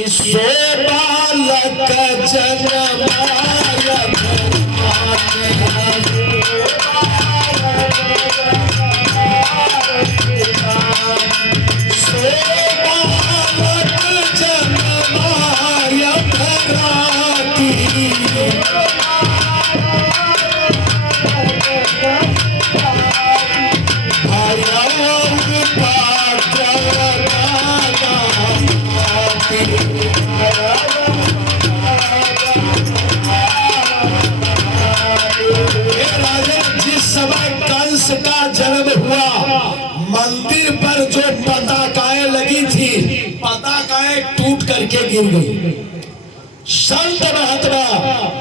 सो बालक जनमाय का जन्म हुआ, मंदिर पर जो पताकाएं लगी थी, पताकाएं टूट करके गिर गई। संत महात्मा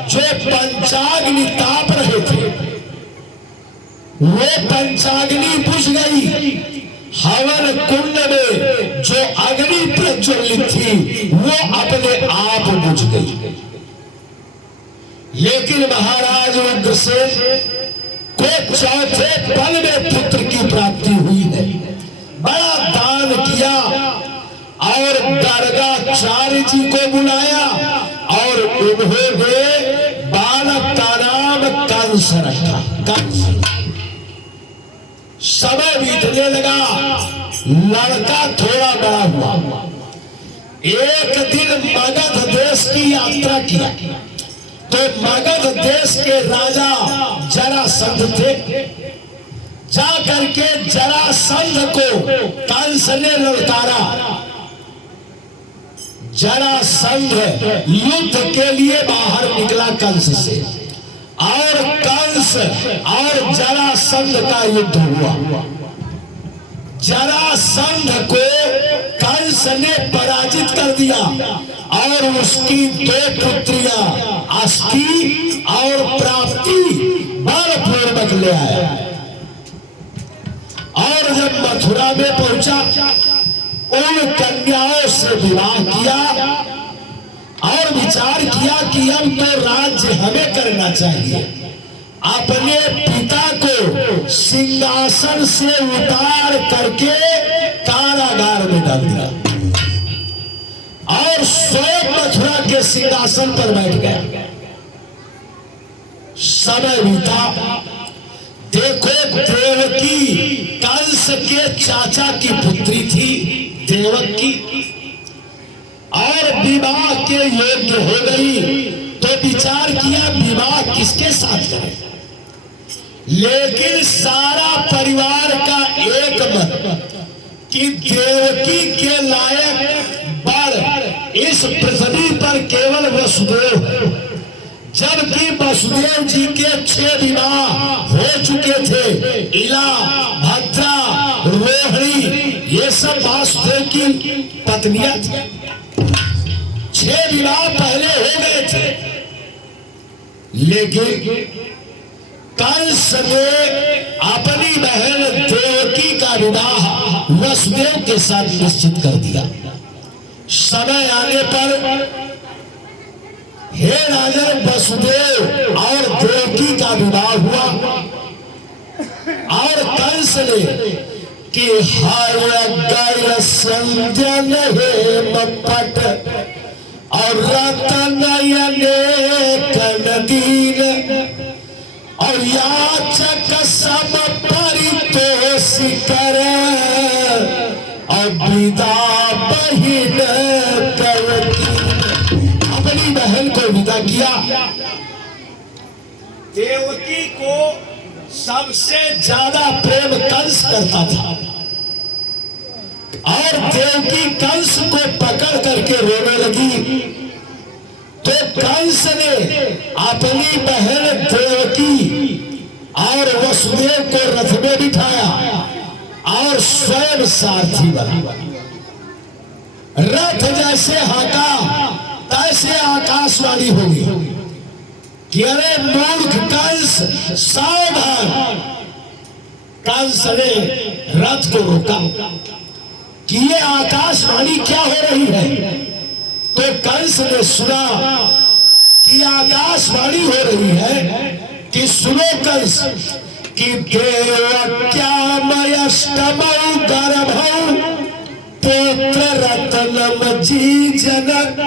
जो पंचाग्नि ताप रहे थे, वो पंचाग्नि बुझ गई। हवन कुंड में जो अग्नि प्रज्वलित थी, वो अपने आप बुझ गई। लेकिन महाराज उग्रसेन को चौथे पल में पुत्र की प्राप्ति हुई है। बड़ा दान किया और गर्गाचार्य जी को बुलाया और उन्होंने बालक का नाम कंस रखा। कंस। समय बीतने लगा, लड़का थोड़ा बड़ा हुआ। एक दिन मगध देश की यात्रा किया तो मगध देश के राजा जरासंध थे। जाकर के जरासंध को कंस ने ललकारा। जरासंध युद्ध के लिए बाहर निकला कंस से, और कंस और जरासंध का युद्ध हुआ। जरासंध को कंस ने पराजित कर दिया और उसकी दो पुत्रियां अस्थि और प्राप्ति बलपूर्वक ले आया। और जब मथुरा में पहुंचा, उन कन्याओं से विवाह किया और विचार किया कि अब तो राज्य हमें करना चाहिए। अपने पिता को सिंहासन से उतार करके कारागार में डाल दिया और स्वयं मथुरा के सिंहासन पर बैठ गए। समय बीता, देखो देवकी कंस के चाचा की पुत्री थी देवकी, और विवाह के योग्य हो गई। तो विचार किया विवाह किसके साथ करें, लेकिन सारा परिवार का एक मत कि देवकी के लायक वर इस पृथ्वी पर केवल वसुदेव है। जबकि वसुदेव जी के 6 विवाह हो चुके थे। इला, भद्रा, रोहिणी, ये सब वासुदेव की पत्नियां थी। 6 विवाह पहले हो गए थे। लेकिन कंस ने अपनी बहन देवकी का विवाह वसुदेव के साथ निश्चित कर दिया। समय आने पर हे राजन वसुदेव और देवकी का विवाह हुआ और कंस ने कि हर संजन हे मपट और रतनयने कनदीन और याचक सब परितोष करे और विदा बहिन करती। अपनी बहन को विदा किया। देवकी को सबसे ज्यादा प्रेम कंस करता था और देवकी कंस को पकड़ करके रोने लगी। तो कंस ने अपनी बहन देवकी और वसुदेव को रथ में बिठाया और स्वयं सारथी बना। रथ जैसे हाका तैसे आकाशवाणी होगी कि अरे मूर्ख कंस सावधान। कंस ने रथ को रोका कि ये आकाशवाणी क्या हो रही है। तो कंस ने सुना कि आकाशवाणी हो रही है कि सुनो कंस कि देवक्यामयष्टमौ गर्भौ पुत्र रत्नम जी जनक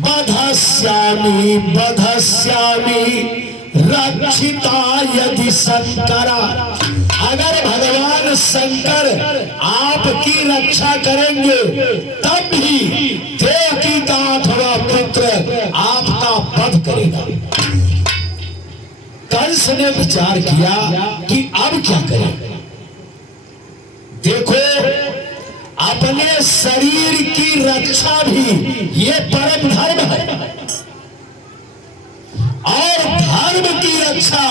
बधस्यामि बधस्यामि रक्षिता यदि शंकरा। अगर भगवान शंकर आपकी रक्षा करेंगे तब भी देवकी का 8वां पुत्र आपका वध करेगा। कंस ने विचार किया कि अब क्या करें। देखो, अपने शरीर की रक्षा भी ये परम धर्म है, और धर्म की रक्षा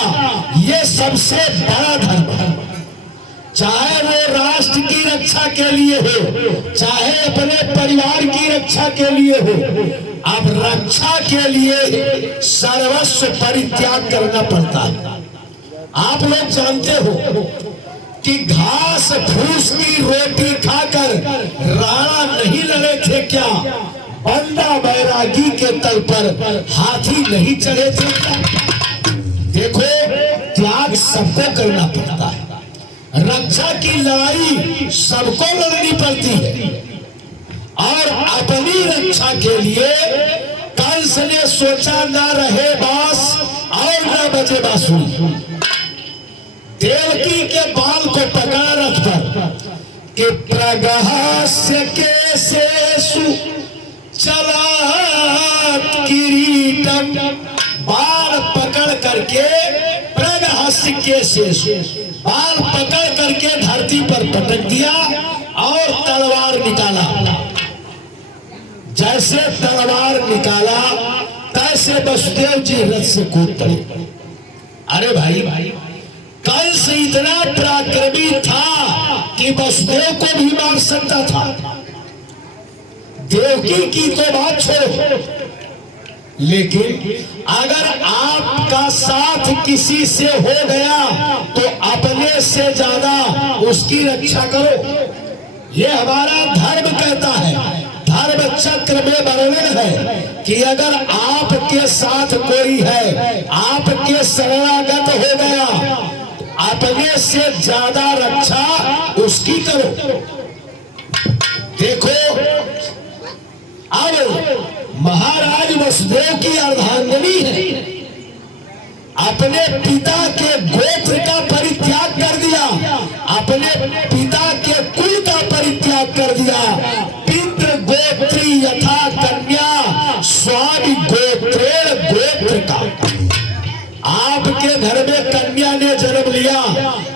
ये सबसे बड़ा धर्म है। चाहे वो राष्ट्र की रक्षा के लिए हो, चाहे अपने परिवार की रक्षा के लिए हो, अब रक्षा के लिए सर्वस्व परित्याग करना पड़ता है। आप लोग जानते हो कि घास फूस की रोटी खाकर राणा नहीं लड़े थे क्या? बंदा बैरागी के तल पर हाथी नहीं चढ़े थे क्या? देखो, त्याग सबको करना पड़ता है। रक्षा की लड़ाई सबको लड़नी पड़ती है, और अपनी रक्षा के लिए कंस ने सोचा, न रहे बांस और न बजे बांसुरी। देवकी के बाल को पकड़ा रथ पर कि प्रगहास्य केशेषु चलात किरीटम। बाल पकड़ करके प्रगहास्य केशेषु, बाल पकड़ करके धरती पर पटक दिया और तलवार निकाला। जैसे तलवार निकाला तैसे वसुदेव जी रथ से कूद पड़े। अरे भाई, कंस इतना पराक्रमी था कि वसुदेव को भी मार सकता था। देवकी की तो बात छोड़ो, लेकिन अगर आपका साथ किसी से हो गया तो अपने से ज्यादा उसकी रक्षा करो। ये हमारा धर्म कहता है। धर्म चक्र में वर्णन है कि अगर आपके साथ कोई है, आपके शरणागत हो गया, अपने से ज्यादा रक्षा उसकी करो। देखो, अब महाराज वसुदेव की अर्धांगिनी है, अपने पिता के गोत्र का परित्याग कर दिया, अपने पिता के कुल का परित्याग कर दिया। पितृ गोत्री यथा कन्या स्वामी गोत्रेण गोत्र का। आपके घर में कन्या ने जन्म लिया,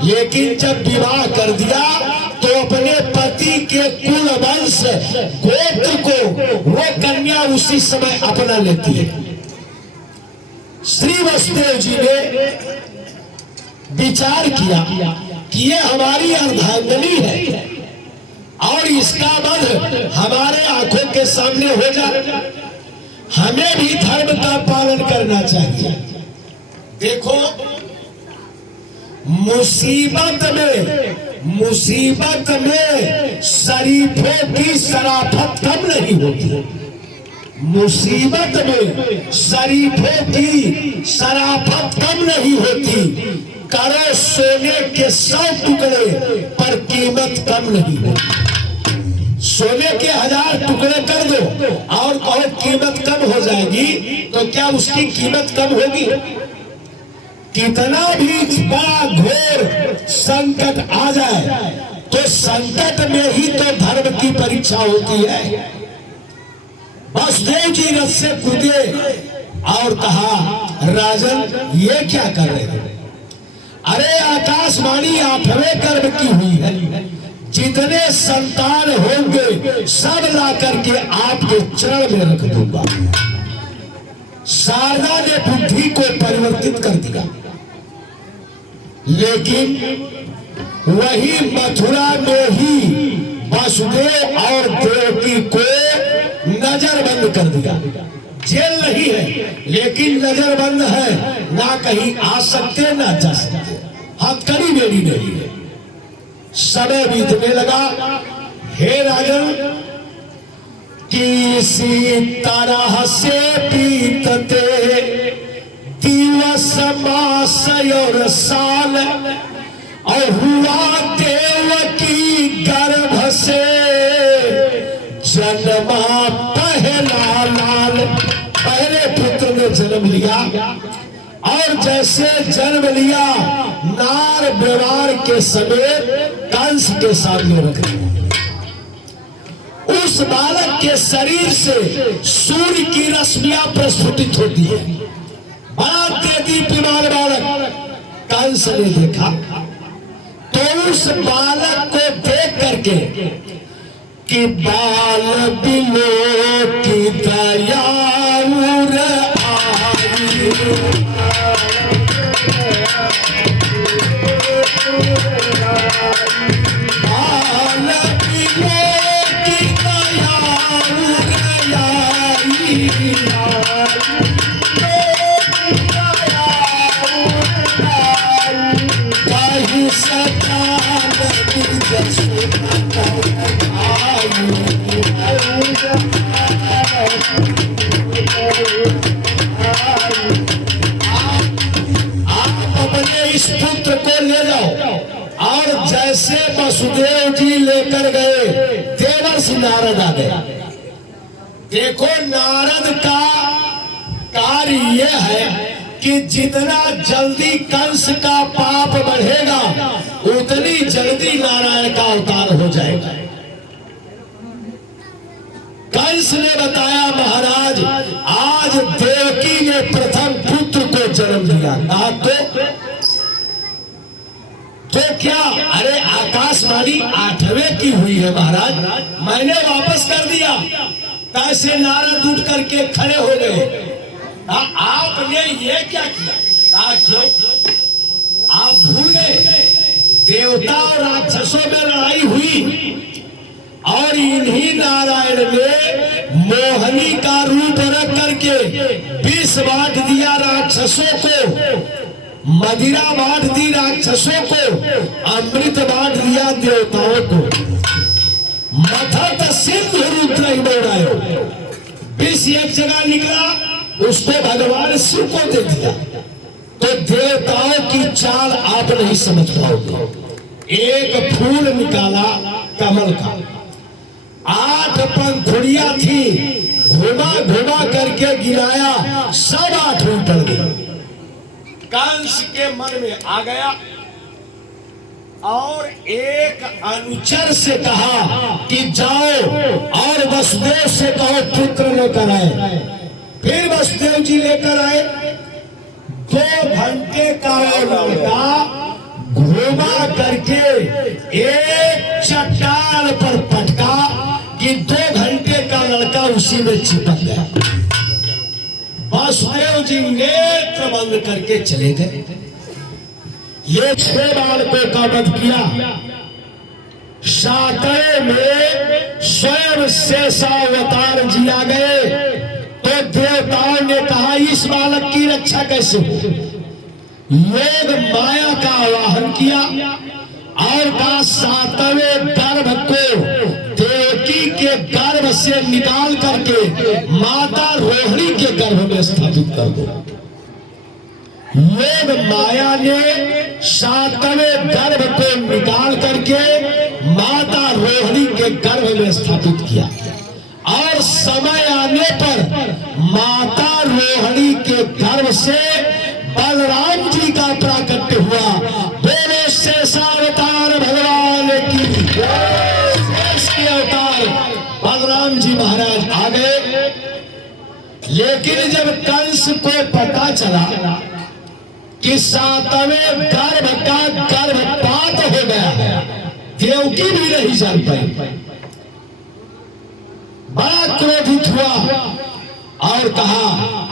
लेकिन जब विवाह कर दिया तो अपने पति के कुल वंश गोत्र को वो कन्या उसी समय अपना लेती है। श्री वसुदेव जी ने विचार किया कि ये हमारी अर्धांगिनी है और इसका वध हमारे आंखों के सामने हो जाए, हमें भी धर्म का पालन करना चाहिए। देखो, मुसीबत में शरीफों की शराफत कम नहीं होती। मुसीबत में शरीफों की शराफत कम नहीं होती। करो सोने के 100 टुकड़े पर कीमत कम नहीं होती। सोने के 1000 टुकड़े कर दो और कहो कीमत कम हो जाएगी, तो क्या उसकी कीमत कम होगी? कितना भी बड़ा घोर संकट आ जाए तो संकट में ही तो धर्म की परीक्षा होती है। वसुदेव जी रथ से कूदे और कहा, राजन ये क्या कर रहे थे? अरे आकाशवाणी 8वें कर्म की हुई है, जितने संतान होंगे सब ला करके आपके चरण में रख दूंगा। शारदा ने बुद्धि को परिवर्तित कर दिया, लेकिन वही मथुरा में ही वसुदेव और देवकी को नजरबंद कर दिया। जेल नहीं है, लेकिन नजरबंद है, ना कहीं आ सकते ना जा सकते, हथकड़ी मेरी नहीं है। समय बीतने लगा। हे राजन, किसी तरह से बीतते दिवस मास और साल, और हुआ देवकी गर्भ से ने जन्म लिया और जैसे जन्म लिया नार व्यवहार के समय कंस के सामने रख दिया। उस बालक के शरीर से सूर्य की रश्मियां प्रस्फुटित होती है। बड़ा तेजीमान बालक कंस ने देखा तो उस बालक को देख करके कि बाल बिलो की दया वसुदेव जी लेकर गए, देवर्षि नारद आ गए। देखो नारद का कार्य यह है कि जितना जल्दी कंस का पाप बढ़ेगा उतनी जल्दी नारायण का अवतार हो जाएगा। कंस ने बताया महाराज आज देवकी ने प्रथम पुत्र को जन्म दिया। कहा तो क्या? अरे आकाशवाणी 8वें की हुई है महाराज, मैंने वापस कर दिया। कैसे नारद उठ करके खड़े हो गए। आपने ये क्या किया? क्यों? आप भूल गए देवता और राक्षसों में लड़ाई हुई और इन्हीं नारायण ने मोहनी का रूप रख करके विष बांट दिया राक्षसों को, मदिरा बांट दी राक्षसों को, अमृत बांट दिया देवताओं को। मथत सिंधु रुद्र ही बोलायो, विष एक जगह निकला उसको भगवान शिव को दे दिया। तो देवताओं की चाल आप नहीं समझ पाओगे। एक फूल निकाला कमल का, 8 पंखुड़ियां थी, घुमा घुमा करके गिराया, सब 8 पड़ गए। कंस के मन में आ गया और एक अनुचर से कहा कि जाओ और वसुदेव से कहो पुत्र लेकर आए। फिर वसुदेव जी लेकर आए। 2 घंटे का लड़का घुमा करके एक चट्टान पर पटका कि 2 घंटे का लड़का उसी में चिपक गया। वसुदेव जी नेत्र बंद करके चले गए। ये 6 बालकों का वध किया। 7वें में स्वयं शेषावतार जी आ गए। तो देवताओं ने कहा इस बालक की रक्षा कैसे हो? लोग माया का आवाहन किया और कहा 7वें गर्भ को देवकी के गर्भ से निकाल करके माता रोहिणी के गर्भ में स्थापित कर दो। लोग माया ने 7वें गर्भ को निकाल करके माता रोहिणी के गर्भ में स्थापित किया और समय आने पर माता रोहिणी के गर्भ से बलराम जी का प्राकट्य हुआ। बोलो शेषावतार भगवान की। शेष के अवतार बलराम जी महाराज आ गए। लेकिन जब कंस को पता चला कि 7वें गर्भ का गर्भपात हो गया है, देवकी भी नहीं जान पाई, बड़ा क्रोधित हुआ और कहा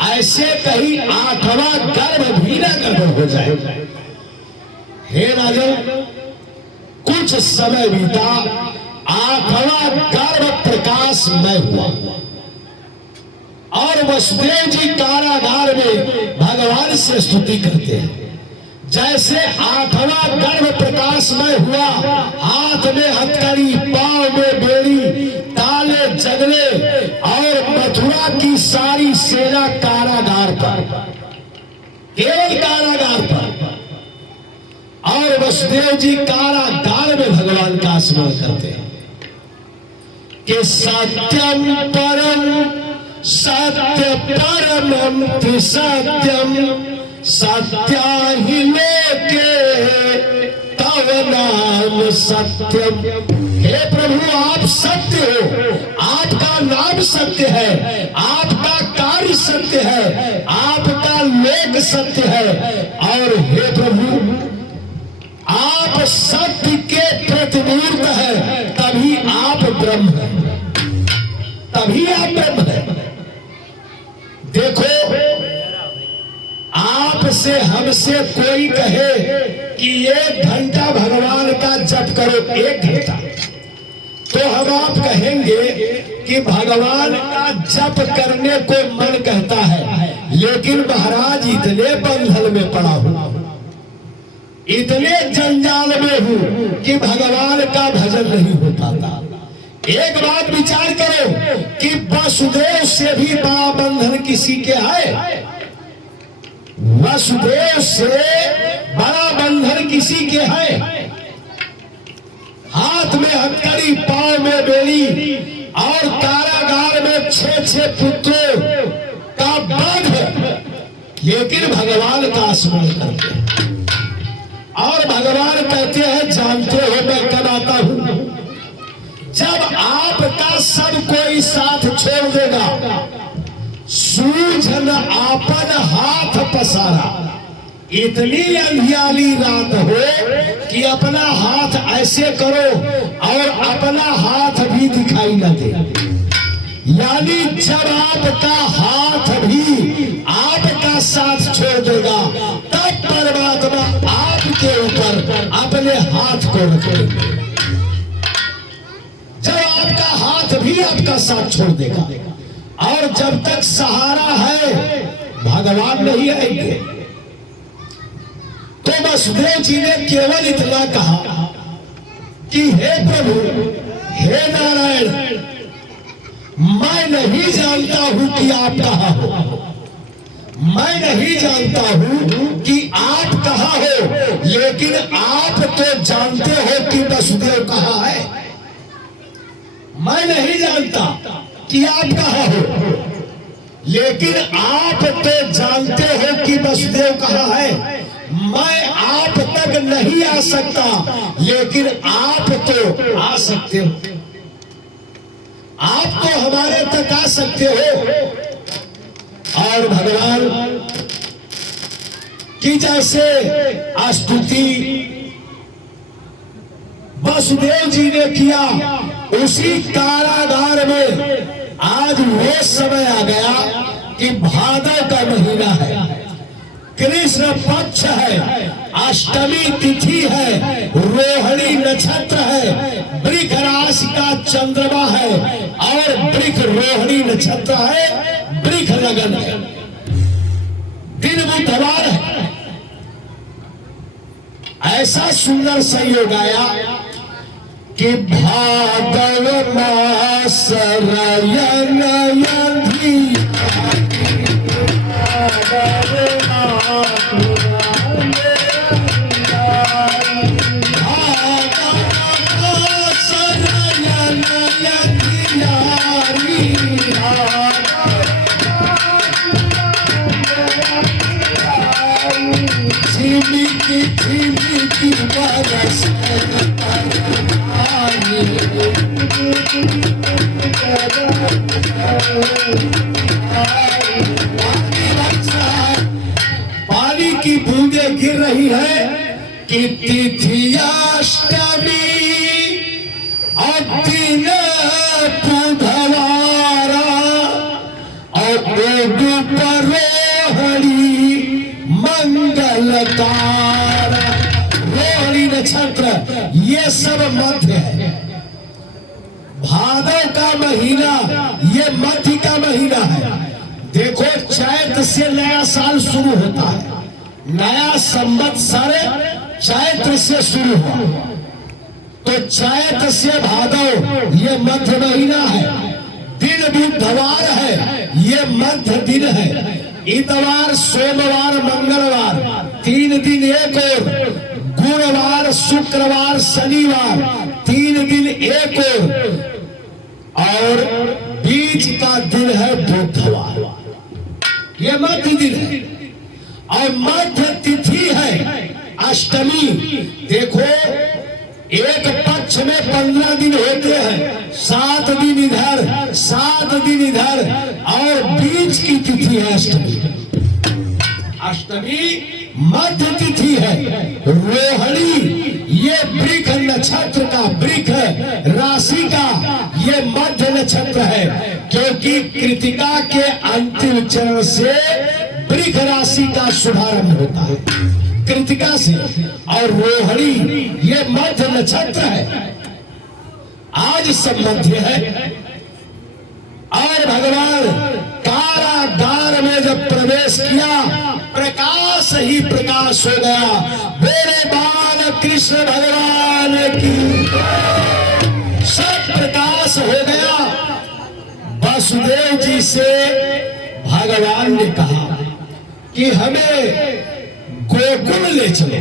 ऐसे कहीं 8वां गर्भ भी ना गड़बड़ हो जाए। हे राजन, कुछ समय बीता, 8वां गर्भ प्रकाशमय हुआ और वसुदेव जी कारागार में भगवान से स्तुति करते हैं। जैसे 8वां गर्भ प्रकाशमय हुआ, हाथ में हथकड़ी, पांव में बेड़ी, ताले जगले और मथुरा की सारी सेना कारागार पर, केवल कारागार पर, और वसुदेव जी कारागार में भगवान का स्मरण करते हैं कि सत्यम परम सत्य परमं सत्यम सत्या ही लोके तव नाम सत्यम। हे प्रभु आप सत्य हो, आपका नाम सत्य है, आपका कार्य सत्य है, आपका लोक सत्य है। और हे प्रभु आप सत्य के प्रतिमूर्त है, तभी आप ब्रह्म है, तभी आप ब्रह्म है। देखो आपसे हमसे कोई कहे कि 1 घंटा भगवान का जप करो, 1 घंटा, तो हम आप कहेंगे कि भगवान का जप करने को मन कहता है, लेकिन महाराज इतने बंधन में पड़ा हूं, इतने जंजाल में हूं कि भगवान का भजन नहीं हो पाता। एक बात विचार करो कि वसुदेव से भी बड़ा बंधन किसी के है? वसुदेव से बड़ा बंधन किसी के है? हाथ में हथकड़ी, पांव में बेड़ी और कारागार में 6 पुत्रों का बांध, लेकिन भगवान का स्मरण करते हैं। और भगवान कहते हैं जानते हो मैं कब आता हूं? जब आपका सब कोई साथ छोड़ देगा, सूझन आपन हाथ पसारा। इतनी अंधियाली रात हो कि अपना हाथ ऐसे करो और अपना हाथ भी दिखाई न दे। यानी जब आपका हाथ भी आपका साथ छोड़ देगा, तब परमात्मा आपके ऊपर अपने हाथ को रखेगा। जब आपका हाथ भी आपका साथ छोड़ देगा, और जब तक सहारा है भगवान नहीं आएंगे। तो वसुदेव जी ने केवल इतना कहा कि हे प्रभु, हे नारायण, मैं नहीं जानता हूं कि आप कहां हो, मैं नहीं जानता हूं कि आप कहां हो, लेकिन आप तो जानते हो कि वसुदेव कहां है। मैं नहीं जानता कि आप कहां हो, लेकिन आप तो जानते हो कि वसुदेव कहां है। मैं आप तक नहीं आ सकता, लेकिन आप तो आ सकते हो, आप तो हमारे तक आ सकते हो। और भगवान की जैसे स्तुति वसुदेव जी ने किया, उसी कारागार में आज वो समय आ गया कि भादव का महीना है, कृष्ण पक्ष है, अष्टमी तिथि है, रोहिणी नक्षत्र है, वृष राशि का चंद्रमा है और वृष रोहिणी नक्षत्र है, वृष लगन है, दिन बुधवार है। ऐसा सुंदर संयोग आया कि भादव मास रयन यंधी पानी की बूंदें गिर रही है कि तिथि अष्टमी और दिन बुधवारा और रोहिणी मंगलकार, रोहिणी नक्षत्र, ये सब मध्य है। भादव का महीना ये मध्य का महीना है। देखो चैत से नया साल शुरू होता है, नया संवत्सर चैत्र से शुरू हुआ, तो चैत से भादव ये मध्य महीना है। दिन बुधवार है, ये मध्य दिन है। इतवार, सोमवार, मंगलवार, 3 दिन एक और, गुरुवार, शुक्रवार, शनिवार, 3 दिन एक और बीच का दिन है बुधवार, ये मध्य दिन है और मध्य तिथि है अष्टमी। देखो एक पक्ष में 15 दिन होते हैं, 7 दिन इधर 7 दिन इधर, और बीच की तिथि है अष्टमी। अष्टमी मध्य तिथि है। रोहिणी ये वृक नक्षत्र का, वृक राशि का ये मध्य नक्षत्र है, क्योंकि कृतिका के अंतिम चरण से वृक राशि का शुभारंभ होता है, कृतिका से। और रोहिणी ये मध्य नक्षत्र है, आज संबंध है। और भगवान कारागार में जब प्रवेश किया, प्रकाश ही प्रकाश हो गया। बोले बाल कृष्ण भगवान की, सब प्रकाश हो गया। वासुदेव जी से भगवान ने कहा कि हमें गोकुल ले चलो।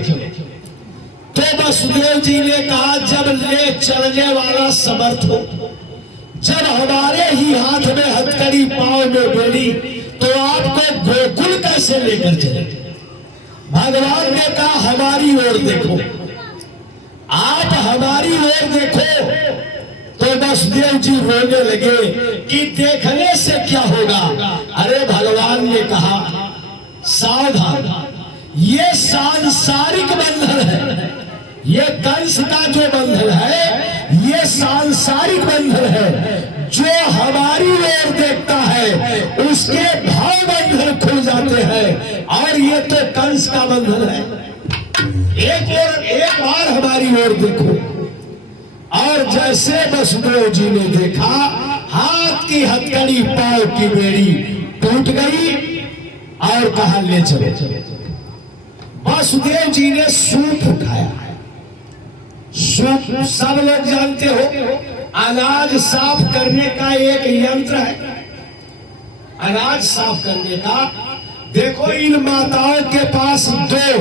तो वासुदेव जी ने कहा जब ले चलने वाला समर्थ हो, जब हमारे ही हाथ में हथकड़ी, पांव में बेड़ी, तो आपको गोकुल कैसे लेकर चले? भगवान ने कहा हमारी ओर देखो, आप हमारी ओर देखो। तो वासुदेव जी रोने लगे कि देखने से क्या होगा? अरे भगवान ने कहा सावधान, ये सांसारिक बंधन है, ये कंस का जो बंधन है ये सांसारिक बंधन है। जो हमारी ओर देखता है उसके भाव बंधन खुल जाते हैं, और ये तो कंस का बंधन है। एक बार हमारी ओर देखो। और जैसे वसुदेव जी ने देखा, हाथ की हथकड़ी, पांव की बेड़ी टूट गई और कहा ले चलो। वासुदेव जी ने सूप उठाया। सूप सब लोग जानते हो, अनाज साफ करने का एक यंत्र है, अनाज साफ करने का। देखो इन माताओं के पास 2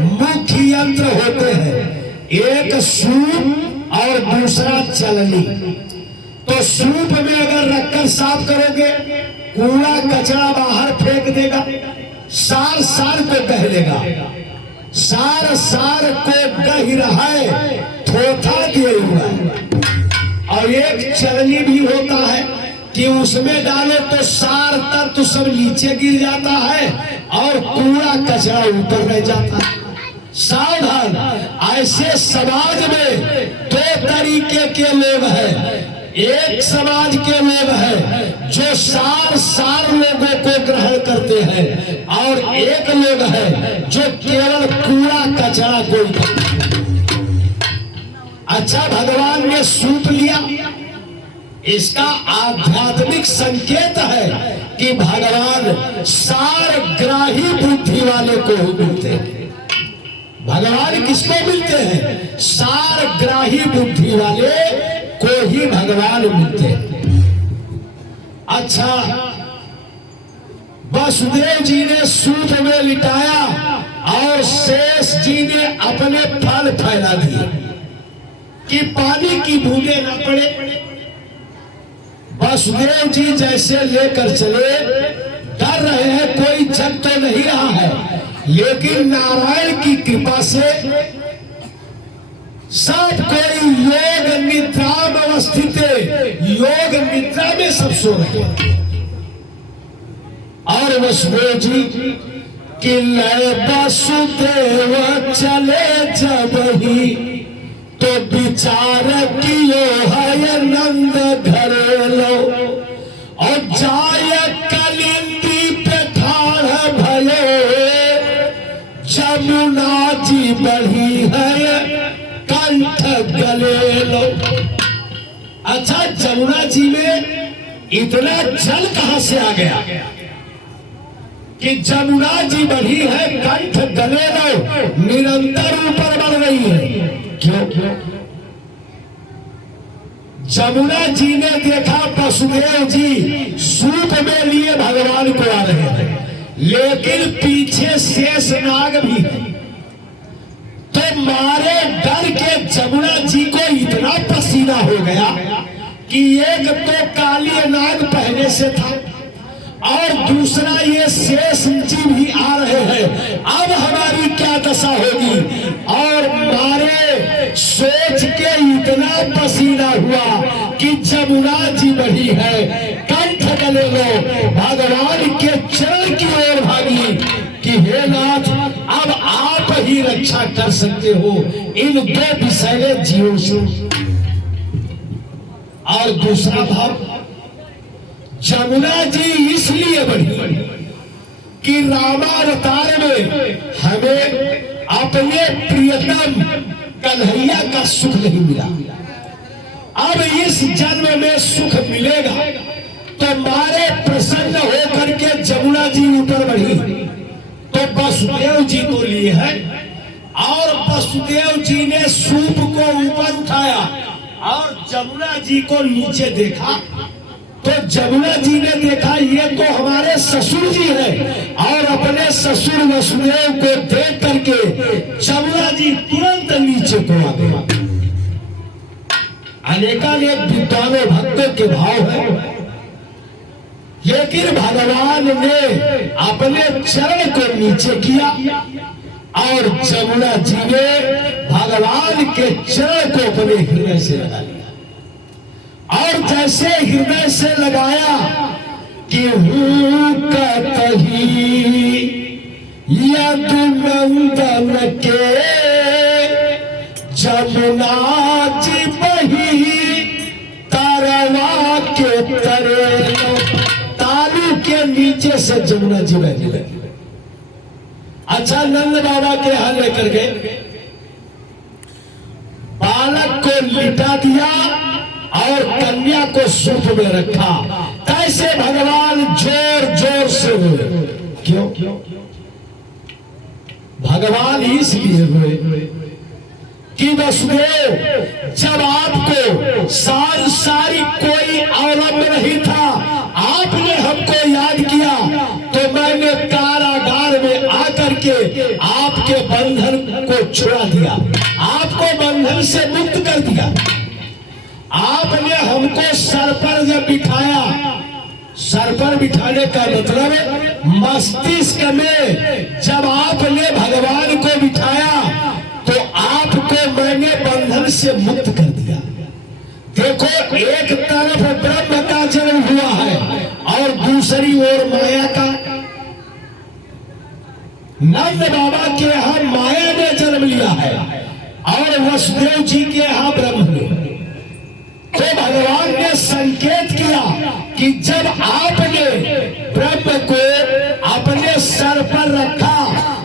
मुख्य यंत्र होते हैं, एक सूप और दूसरा चलनी। तो सूप में अगर रखकर साफ करोगे, कूड़ा कचरा बाहर फेंक देगा, सार सार को कह देगा, सार सार को कह रहा है, थोथा दिए हुआ है। और एक चलनी भी होता है कि उसमें डालो तो सार तत्व तो सब नीचे गिर जाता है और कूड़ा कचरा ऊपर रह जाता है। सावधान, ऐसे समाज में 2 तरीके के लोग हैं। एक समाज के लोग हैं जो सार सार लोगों को ग्रहण करते हैं, और एक लोग हैं जो केवल कूड़ा कचरा को। अच्छा, भगवान ने सूप लिया, इसका आध्यात्मिक संकेत है कि भगवान सार ग्राही बुद्धि वाले को ही मिलते हैं। भगवान किसको मिलते हैं? सार ग्राही बुद्धि वाले को ही भगवान मिलते हैं। अच्छा, वसुदेव जी ने सूप में लिटाया और शेष जी ने अपने फल फैला दिए कि पानी की बूंदे न पड़े। वसुदेव जी जैसे लेकर चले, डर रहे हैं, कोई जग तो नहीं रहा है, लेकिन नारायण की कृपा से सब कोई योग निद्रा में अवस्थित है, योग निद्रा में सब सो रहे हैं। और वसुदेव जी कि लय वसुदेव चले जब ही, तो विचार कियो है नंद घर लो, और जाय कलिंदी पे ठाड़ भयो, जमुना जी बढ़ी है कंठ गले लो। अच्छा, जमुना जी में इतना जल कहां से आ गया कि जमुना जी बढ़ी है कंठ गले लो, निरंतर ऊपर बढ़ रही है। क्यों? जमुना जी ने देखा वसुदेव जी सूप में लिए भगवान को आ रहे हैं, लेकिन पीछे शेष नाग भी है। तो मारे डर के जमुना जी को इतना पसीना हो गया कि एक तो काली नाग पहले से था और दूसरा ये शेष जी भी आ रहे हैं, अब हमारी क्या दशा होगी। और मारे सोच के इतना पसीना हुआ कि जमुना जी बढ़ी है, कंठ गले लो, भगवान के चरण की ओर भागी कि हे नाथ अब आप ही रक्षा कर सकते हो इन दो विषैले जीवों से। और दूसरा भाव, जमुना जी इसलिए बढ़ी कि रामावतार में हमें अपने प्रियतम कन्हैया का सुख नहीं मिला, अब इस जन्म में सुख मिलेगा तो मारे प्रसन्न होकर के जमुना जी ऊपर बढ़ी। तो वसुदेव जी को लिए है और वसुदेव जी ने सूप को ऊपर उठाया और जमुना जी को नीचे देखा। तो जमुना जी ने देखा ये तो हमारे ससुर जी हैं और अपने ससुर वसुदेव को देख करके जमुना जी तुरंत नीचे को आ गया। अनेकानेक विद्वानों भक्तों के भाव है, लेकिन भगवान ने अपने चरण को नीचे किया और जमुना जी ने भगवान के चरण को अपने हृदय से लगा लिया। और जैसे हृदय से लगाया कि कही यदुनंदन के जमुना जी बही तारवा के तरे, तालू के नीचे से जमुना जी बहने लगी। अच्छा, नंद बाबा के यहाँ लेकर गए, बालक को लिटा दिया और कन्या को सूप में रखा। कैसे भगवान जोर जोर से रोए। क्यों? भगवान इसलिए रोए कि वसुदेव जब आपको सांसारिक कोई अवलंब नहीं था, आपने हमको याद किया तो मैंने कारागार में आकर के आपके बंधन को छुड़ा दिया, आपको बंधन से मुक्त कर दिया। आपने हमको सर पर जब बिठाया, सर पर बिठाने का मतलब मस्तिष्क में जब आपने भगवान को बिठाया तो आपको मैंने बंधन से मुक्त कर दिया। देखो, एक तरफ ब्रह्म का जन्म हुआ है और दूसरी ओर माया का। नंद बाबा के यहाँ माया ने जन्म लिया है और वसुदेव जी के यहाँ ब्रह्म ने। तो भगवान ने संकेत किया कि जब आपने ब्रह्म को अपने सर पर रखा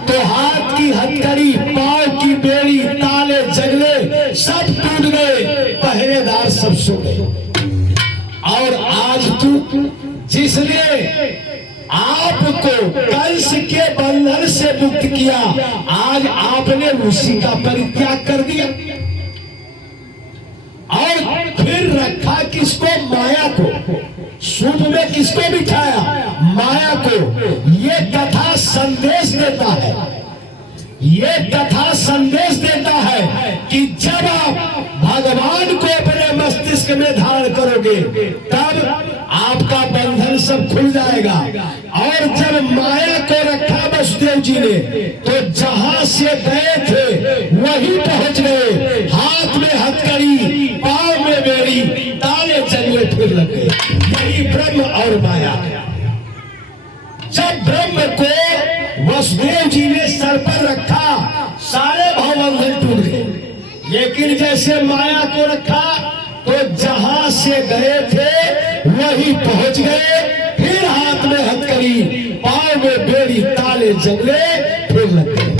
तो हाथ की हथकड़ी, पांव की बेड़ी, ताले जगले सब टूट गए, पहरेदार सब सो गए। और आज तू जिसने आपको कंस के बंधन से मुक्त किया, आज आपने उसी का परित्याग कर दिया और फिर रखा किसको? माया को। सूप में किसको बिठाया? माया को। ये कथा संदेश देता है, ये कथा संदेश देता है कि जब आप भगवान को अपने मस्तिष्क में धारण करोगे तब आपका बंधन सब खुल जाएगा। और जब माया को रखा वसुदेव जी ने तो जहां से गए थे वहीं पहुंच गए। हाथ में हथकड़ी, पांव में बेड़ी, ताले चलने फिर लग गए। यही ब्रह्म और माया। जब ब्रह्म को वसुदेव जी ने सर पर रखा, सारे भावबंधन टूट गए। लेकिन जैसे माया को रखा तो जहां से गए थे वहीं पहुंच गए। फिर हाथ में हथकड़ी, पांव में बेड़ी, ताले जंगले फिर लग गए।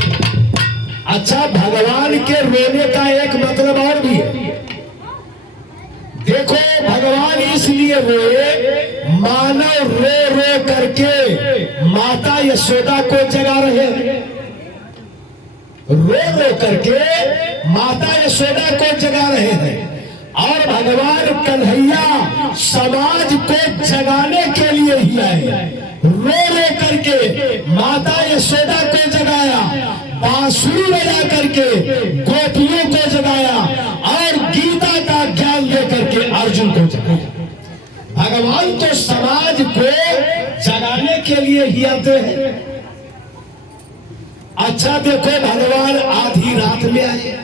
अच्छा, भगवान के रोने का एक मतलब और भी है। देखो, भगवान इसलिए रोए, मानव रो रो करके माता यशोदा को जगा रहे हैं। रो रो करके माता यशोदा को जगा रहे हैं और भगवान कन्हैया समाज को जगाने के लिए ही आए। रो रो करके माता यशोदा को जगाया, बांसुरी बजा करके गोपियों को जगाया और गीता का ज्ञान लेकर के अर्जुन को जगाया। के लिए ही आते हैं। अच्छा देखो, भगवान आधी रात में आए,